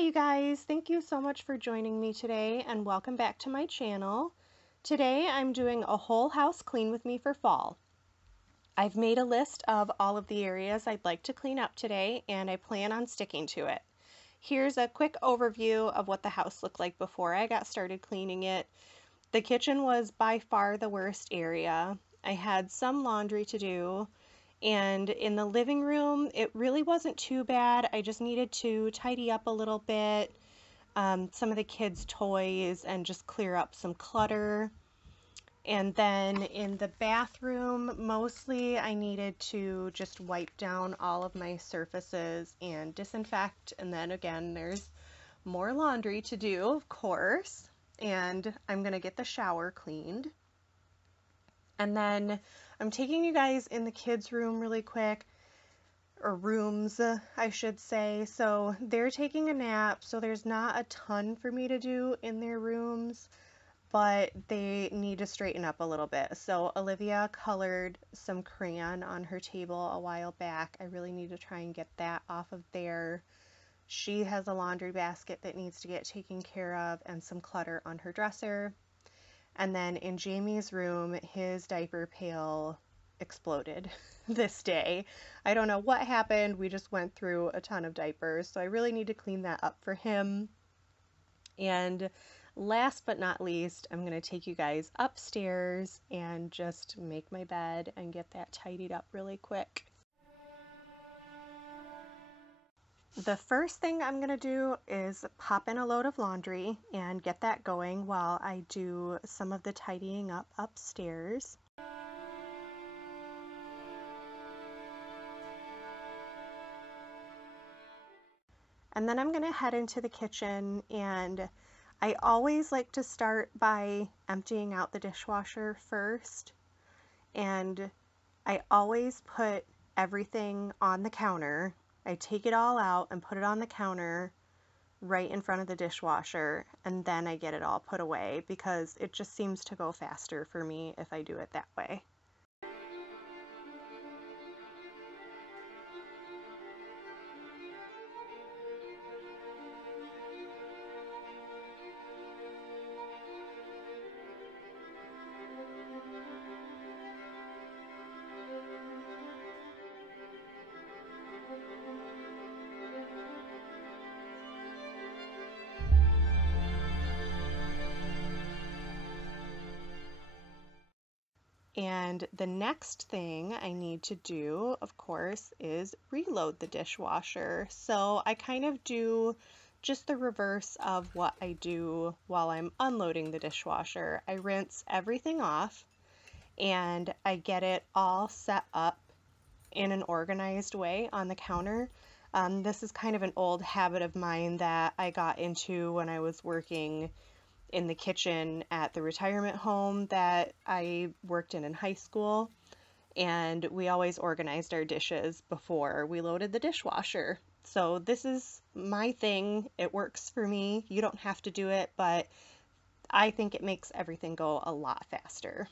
you guys, thank you so much for joining me today and welcome back to my channel. Today I'm doing a whole house clean with me for fall. I've made a list of all of the areas I'd like to clean up today and I plan on sticking to it. Here's a quick overview of what the house looked like before I got started cleaning it. The kitchen was by far the worst area. I had some laundry to do. And in the living room, it really wasn't too bad. I just needed to tidy up a little bit, some of the kids' toys, and just clear up some clutter. And then in the bathroom, mostly I needed to just wipe down all of my surfaces and disinfect. And then again, there's more laundry to do, of course. And I'm gonna get the shower cleaned. And then I'm taking you guys in the kids' room really quick, or rooms, I should say. So they're taking a nap, so there's not a ton for me to do in their rooms, but they need to straighten up a little bit. So Olivia colored some crayon on her table a while back. I really need to try and get that off of there. She has a laundry basket that needs to get taken care of and some clutter on her dresser. And then in Jamie's room, his diaper pail exploded this day. I don't know what happened. We just went through a ton of diapers, so I really need to clean that up for him. And last but not least, I'm going to take you guys upstairs and just make my bed and get that tidied up really quick. The first thing I'm going to do is pop in a load of laundry and get that going while I do some of the tidying up upstairs. And then I'm going to head into the kitchen, and I always like to start by emptying out the dishwasher first. And I always put everything on the counter. I take it all out and put it on the counter right in front of the dishwasher, and then I get it all put away because it just seems to go faster for me if I do it that way. And the next thing I need to do, of course, is reload the dishwasher. So I kind of do just the reverse of what I do while I'm unloading the dishwasher. I rinse everything off and I get it all set up in an organized way on the counter. This is kind of an old habit of mine that I got into when I was working in the kitchen at the retirement home that I worked in high school, and we always organized our dishes before we loaded the dishwasher. So this is my thing. It works for me. You don't have to do it, but I think it makes everything go a lot faster.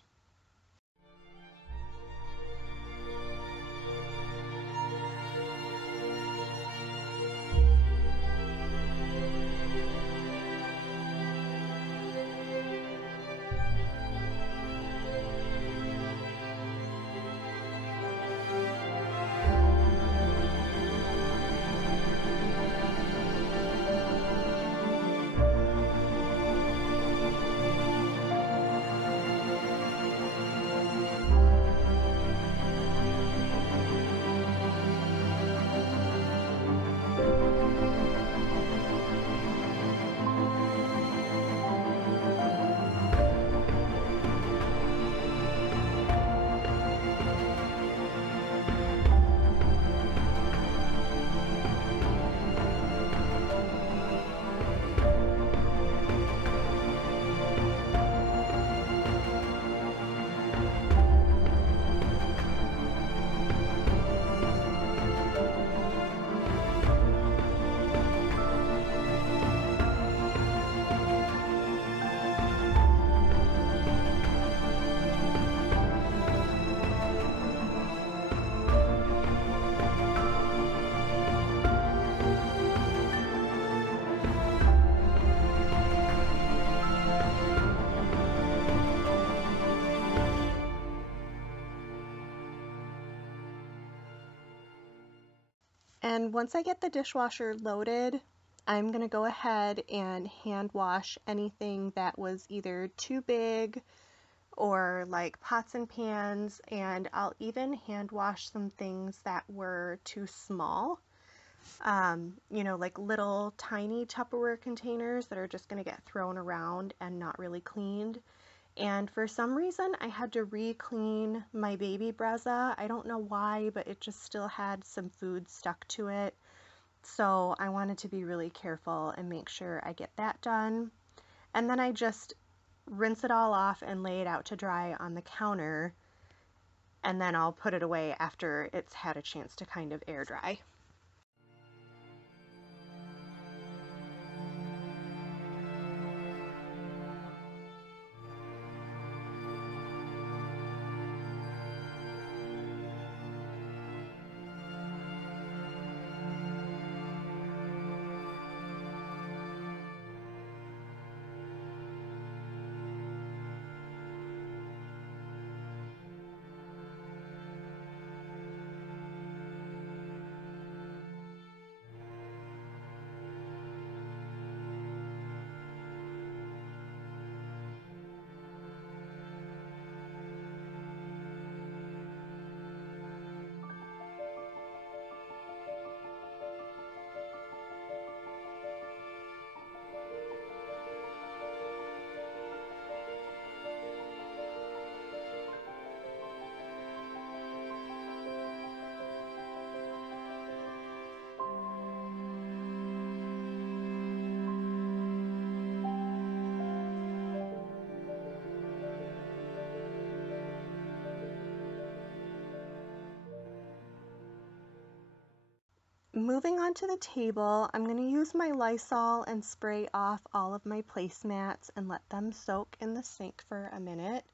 then once I get the dishwasher loaded, I'm going to go ahead and hand wash anything that was either too big or like pots and pans, and I'll even hand wash some things that were too small. You know, like little tiny Tupperware containers that are just going to get thrown around and not really cleaned. And for some reason, I had to re-clean my baby Brezza. I don't know why, but it just still had some food stuck to it. So I wanted to be really careful and make sure I get that done. And then I just rinse it all off and lay it out to dry on the counter. And then I'll put it away after it's had a chance to kind of air dry. Moving on to the table, I'm going to use my Lysol and spray off all of my placemats and let them soak in the sink for a minute.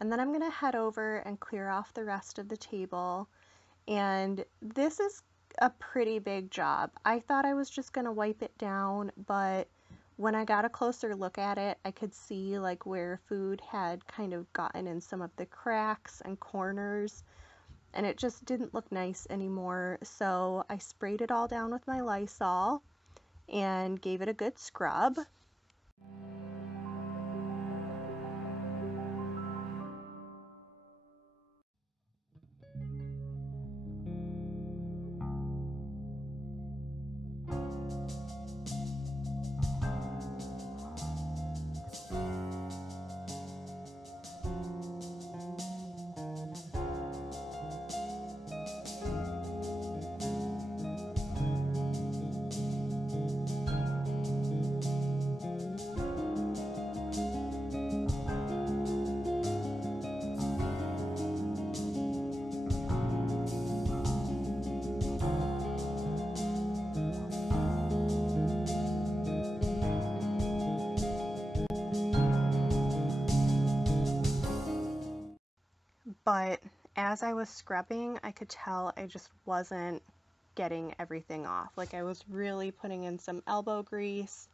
And then I'm going to head over and clear off the rest of the table. And this is a pretty big job. I thought I was just going to wipe it down, but when I got a closer look at it, I could see like where food had kind of gotten in some of the cracks and corners, and it just didn't look nice anymore. So I sprayed it all down with my Lysol and gave it a good scrub. But as I was scrubbing, I could tell I just wasn't getting everything off. Like I was really putting in some elbow grease,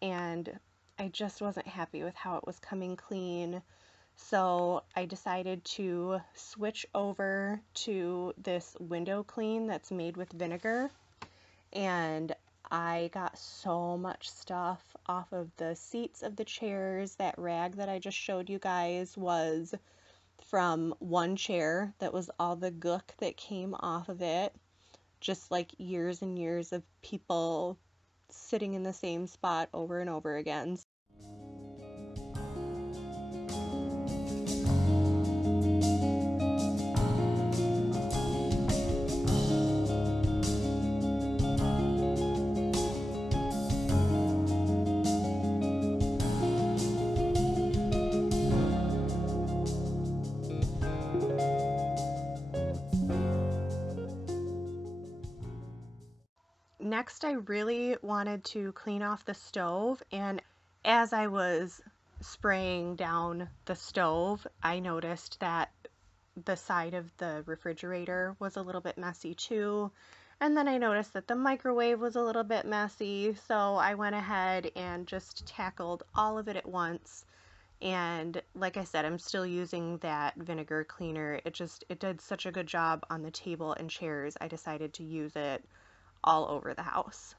and I just wasn't happy with how it was coming clean. So I decided to switch over to this window clean that's made with vinegar. And I got so much stuff off of the seats of the chairs. That rag that I just showed you guys was from one chair. That was all the gook that came off of it. Just like years and years of people sitting in the same spot over and over again. Next, I really wanted to clean off the stove, and as I was spraying down the stove, I noticed that the side of the refrigerator was a little bit messy too, And then I noticed that the microwave was a little bit messy, so I went ahead and just tackled all of it at once. And like I said, I'm still using that vinegar cleaner. It did such a good job on the table and chairs. I decided to use it all over the house.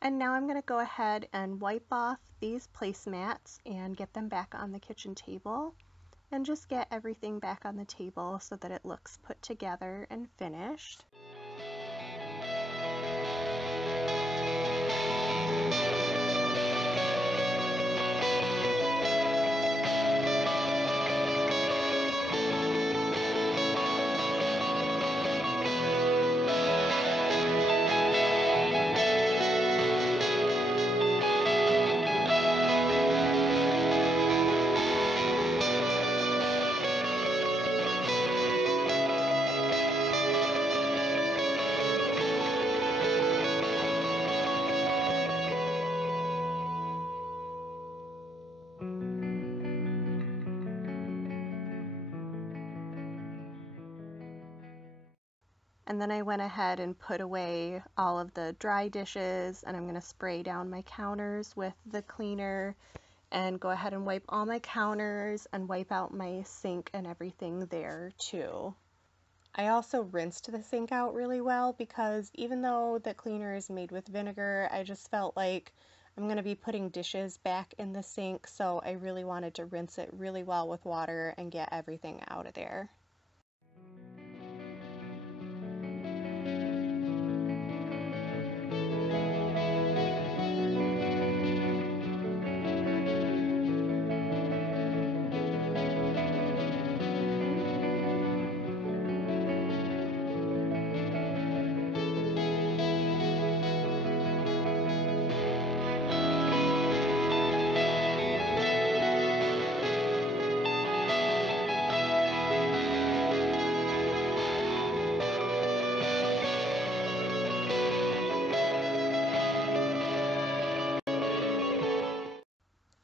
And now I'm going to go ahead and wipe off these placemats and get them back on the kitchen table and just get everything back on the table so that it looks put together and finished. And then I went ahead and put away all of the dry dishes, and I'm going to spray down my counters with the cleaner and go ahead and wipe all my counters and wipe out my sink and everything there too. I also rinsed the sink out really well because even though the cleaner is made with vinegar, I just felt like I'm going to be putting dishes back in the sink, so I really wanted to rinse it really well with water and get everything out of there.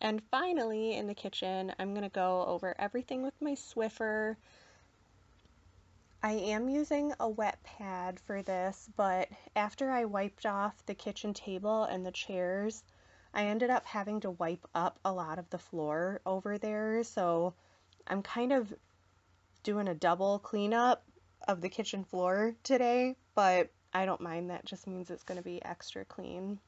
And finally, in the kitchen, I'm going to go over everything with my Swiffer. I am using a wet pad for this, but after I wiped off the kitchen table and the chairs, I ended up having to wipe up a lot of the floor over there, so I'm kind of doing a double cleanup of the kitchen floor today, but I don't mind. That just means it's going to be extra clean.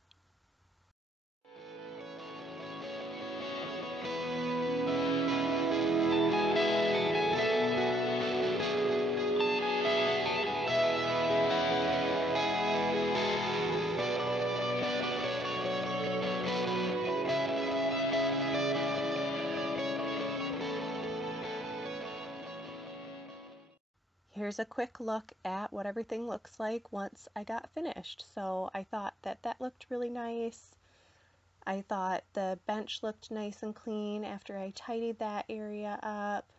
Here's a quick look at what everything looks like once I got finished. So I thought that that looked really nice. I thought the bench looked nice and clean after I tidied that area up.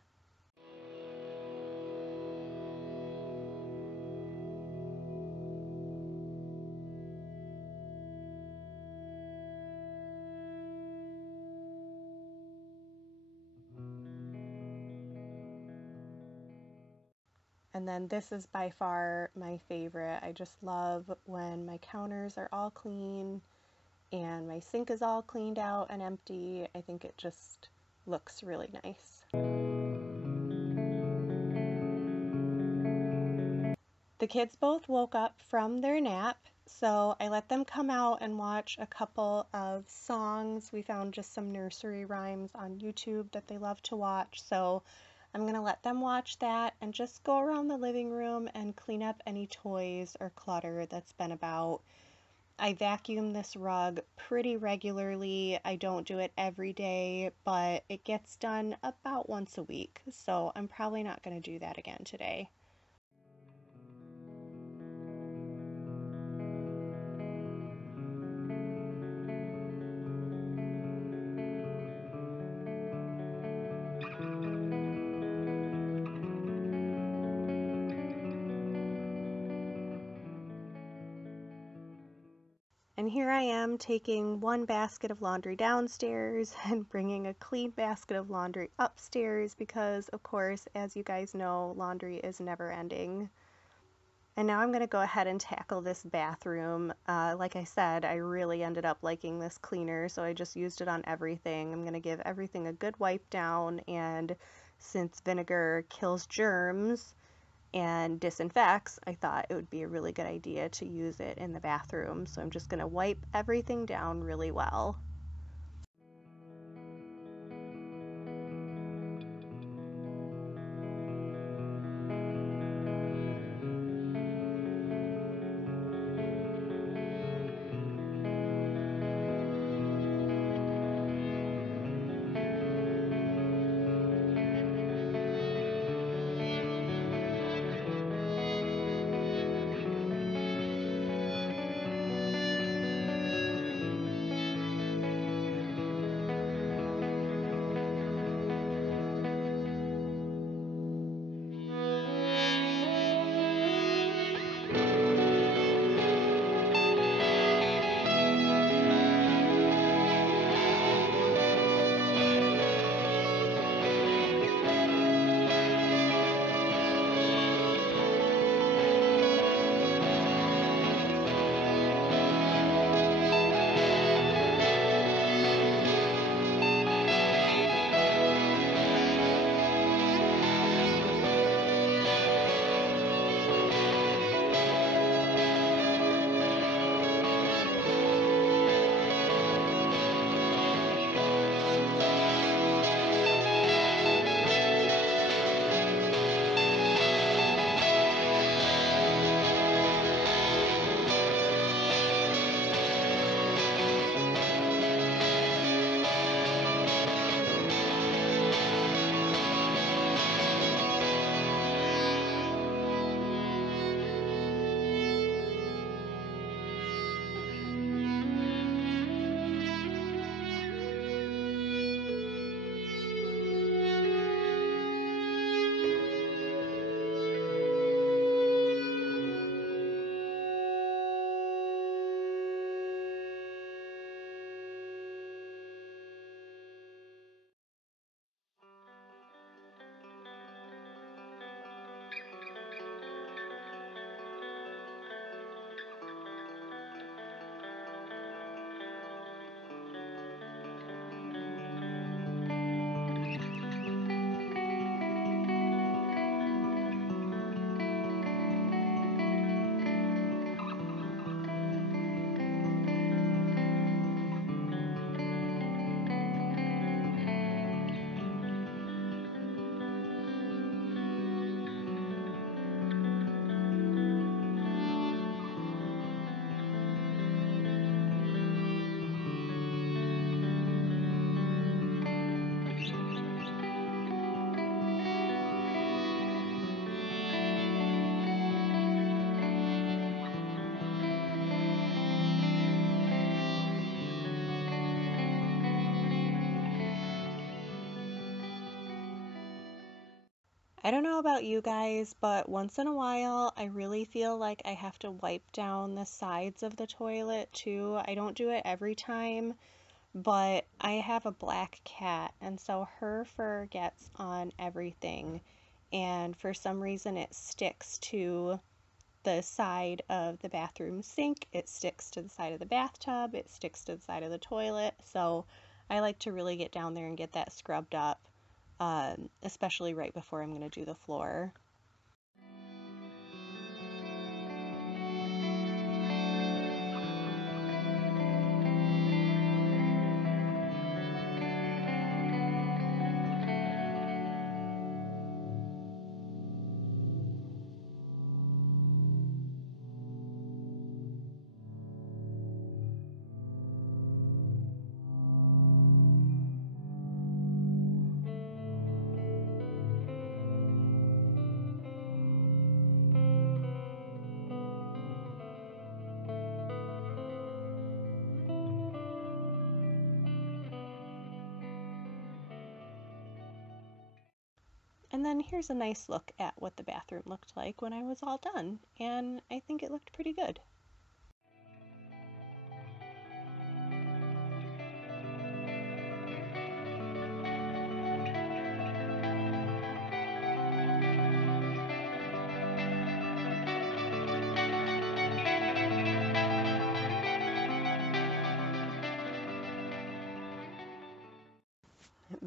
And then this is by far my favorite. I just love when my counters are all clean and my sink is all cleaned out and empty. I think it just looks really nice. The kids both woke up from their nap, so I let them come out and watch a couple of songs. We found just some nursery rhymes on YouTube that they love to watch, so I'm going to let them watch that and just go around the living room and clean up any toys or clutter that's been about. I vacuum this rug pretty regularly. I don't do it every day, but it gets done about once a week, so I'm probably not going to do that again today. And here I am taking one basket of laundry downstairs and bringing a clean basket of laundry upstairs because, of course, as you guys know, laundry is never ending. And now I'm going to go ahead and tackle this bathroom. Like I said, I really ended up liking this cleaner, so I just used it on everything. I'm going to give everything a good wipe down, and since vinegar kills germs and disinfects, I thought it would be a really good idea to use it in the bathroom. So I'm just going to wipe everything down really well. I don't know about you guys, but once in a while I really feel like I have to wipe down the sides of the toilet too. I don't do it every time, but I have a black cat, and so her fur gets on everything, and for some reason it sticks to the side of the bathroom sink, it sticks to the side of the bathtub, it sticks to the side of the toilet. So I like to really get down there and get that scrubbed up, especially right before I'm going to do the floor. And then here's a nice look at what the bathroom looked like when I was all done, and I think it looked pretty good.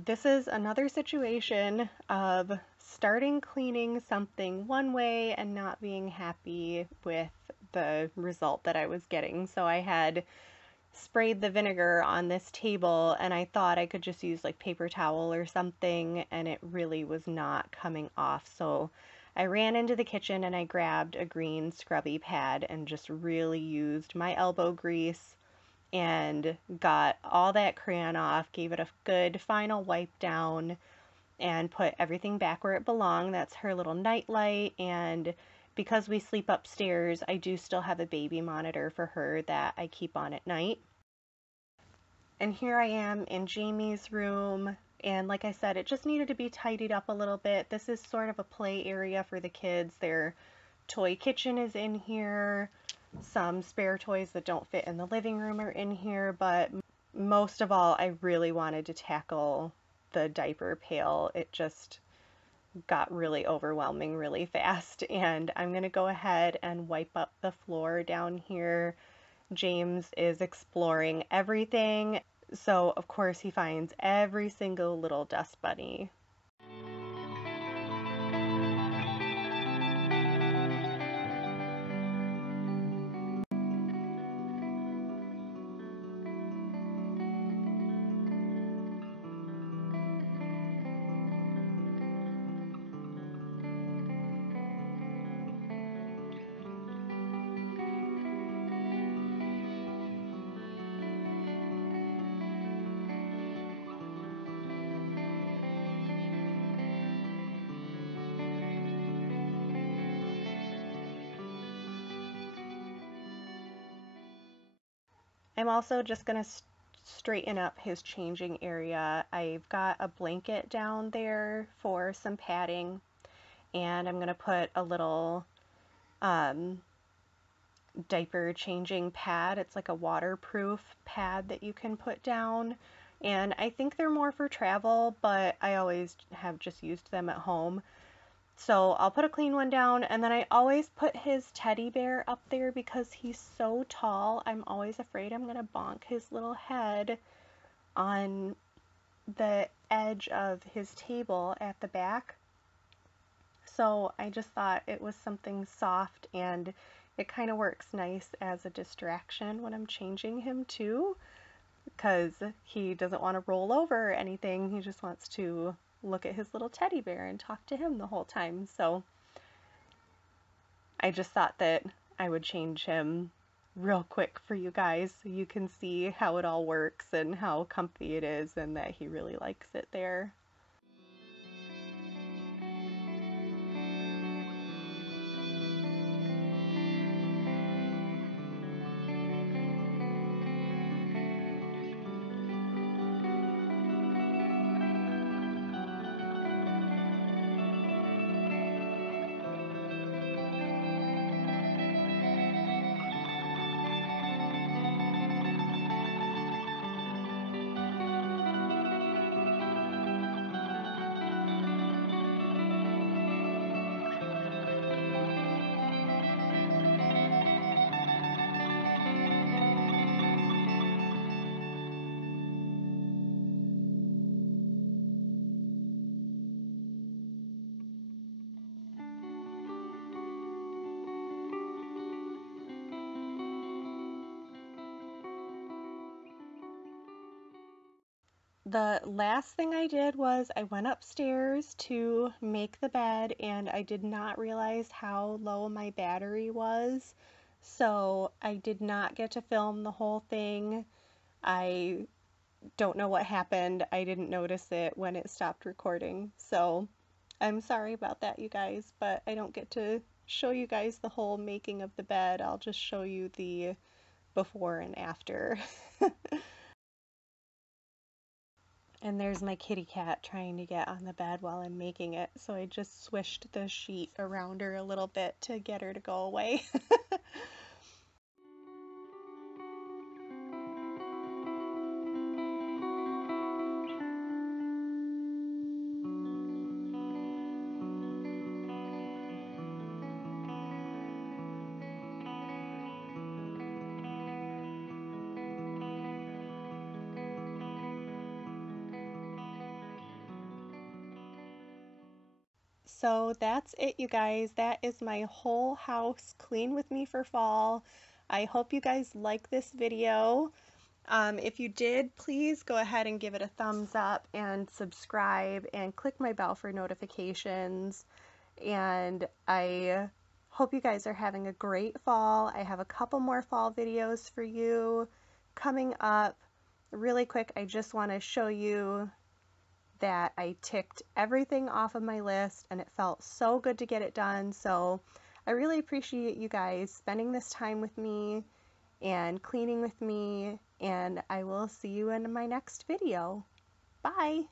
This is another situation of starting cleaning something one way and not being happy with the result that I was getting. So I had sprayed the vinegar on this table and I thought I could just use like paper towel or something, and it really was not coming off. So I ran into the kitchen and I grabbed a green scrubby pad and just really used my elbow grease and got all that crayon off, gave it a good final wipe down, and put everything back where it belonged. That's her little night light, and because we sleep upstairs, I do still have a baby monitor for her that I keep on at night. And here I am in Jamie's room, and like I said, it just needed to be tidied up a little bit. This is sort of a play area for the kids. Their toy kitchen is in here. Some spare toys that don't fit in the living room are in here, but most of all, I really wanted to tackle the diaper pail. It just got really overwhelming really fast, and I'm going to go ahead and wipe up the floor down here. James is exploring everything, so of course he finds every single little dust bunny. I'm also just going to straighten up his changing area. I've got a blanket down there for some padding, and I'm going to put a little diaper changing pad. It's like a waterproof pad that you can put down, and I think they're more for travel, but I always have just used them at home. So I'll put a clean one down, and then I always put his teddy bear up there because he's so tall. I'm always afraid I'm gonna bonk his little head on the edge of his table at the back. So I just thought it was something soft, and it kind of works nice as a distraction when I'm changing him too, because he doesn't want to roll over or anything. He just wants to look at his little teddy bear and talk to him the whole time. So I just thought that I would change him real quick for you guys so you can see how it all works and how comfy it is and that he really likes it there. The last thing I did was I went upstairs to make the bed and I did not realize how low my battery was. So I did not get to film the whole thing. I don't know what happened. I didn't notice it when it stopped recording. So I'm sorry about that, you guys, but I don't get to show you guys the whole making of the bed. I'll just show you the before and after. And there's my kitty cat trying to get on the bed while I'm making it. So I just swished the sheet around her a little bit to get her to go away. So that's it, you guys. That is my whole house clean with me for fall. I hope you guys like this video. If you did, please go ahead and give it a thumbs up and subscribe and click my bell for notifications. And I hope you guys are having a great fall. I have a couple more fall videos for you coming up. Really quick, I just want to show you that I ticked everything off of my list and it felt so good to get it done. So I really appreciate you guys spending this time with me and cleaning with me, and I will see you in my next video. Bye!